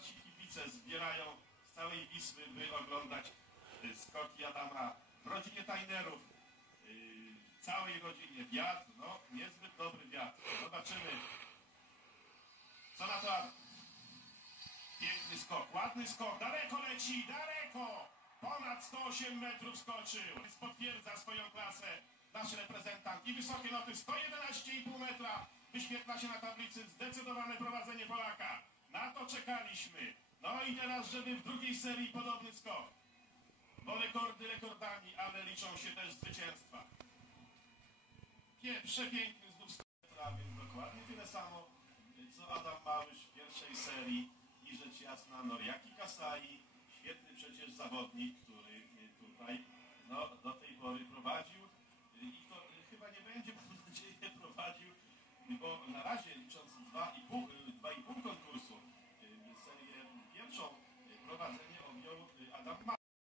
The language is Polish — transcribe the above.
otwarci kibice zbierają z całej Wisły, by oglądać skoki Adama w rodzinie Tajnerów. W całej rodzinie wiatr, no niezbyt dobry wiatr. Zobaczymy, co na to Adam. Piękny skok, ładny skok, daleko leci, daleko! Ponad 108 metrów skoczył. Potwierdza swoją klasę nasz reprezentant. I wysokie noty 111,5 metra. Wyświetla się na tablicy zdecydowane prowadzenie Polaka. Na to czekaliśmy. No i teraz, żeby w drugiej serii podobny skok. Bo rekordy rekordami, ale liczą się też zwycięstwa. Przepiękny znów skok, a więc dokładnie tyle samo, co Adam Małysz w pierwszej serii. I rzecz jasna, Noriaki Kasai, świetny przecież zawodnik, który tutaj no, do tej pory prowadził i to chyba nie będzie, mam nadzieję, prowadził, bo na razie licząc 2,5 konkursu,